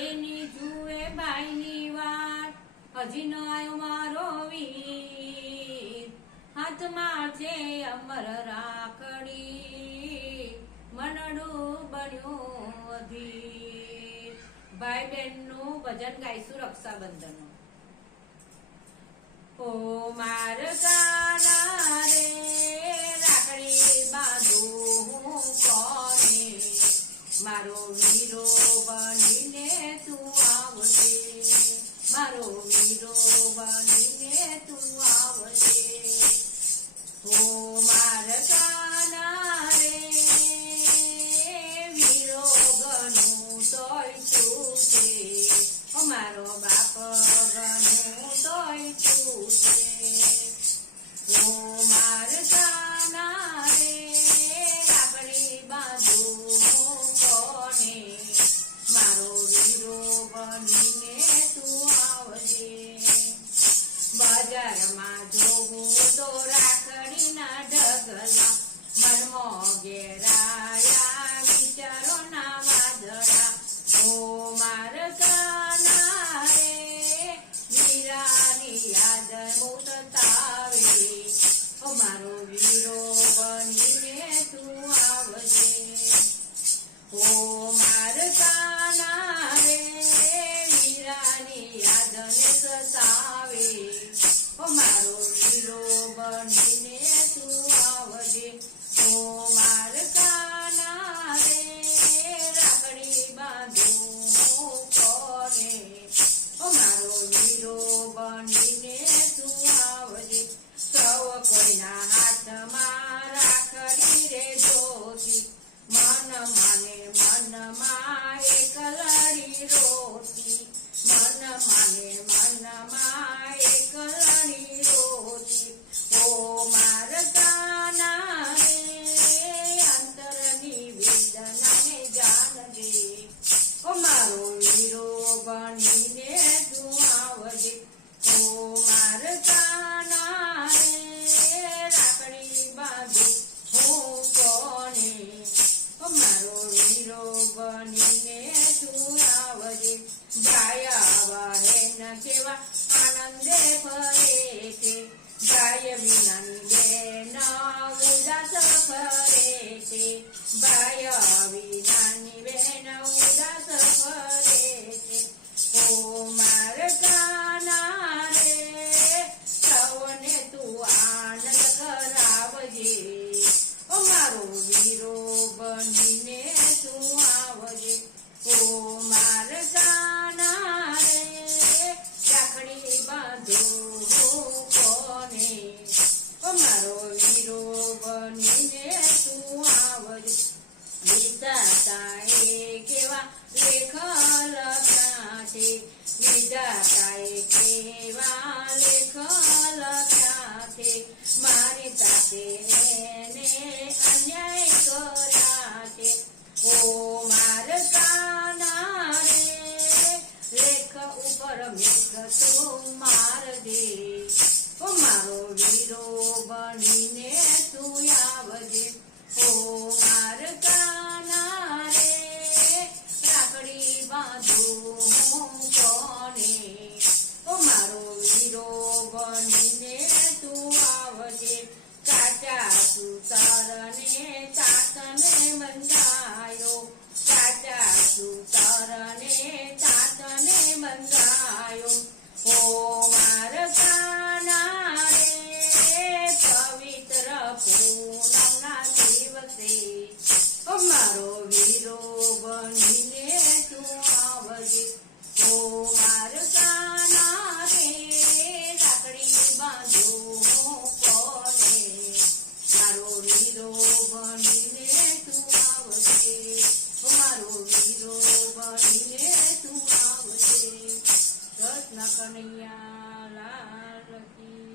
એની જુએ બાઈની વાત હજી ન આવ્યો મારો વીર. હાથમાં છે અમર રાખડી. મનડું બન્યું અધીર. ભાઈ બેનનું ભજન ગાઈશું રક્ષાબંધન ઓ માર ગાના રે. Marvel. જે ફરે છે ભાઈ વિનાની બેન ઉદાસ ફરે છે ભાઈ ಚಾರಕಿ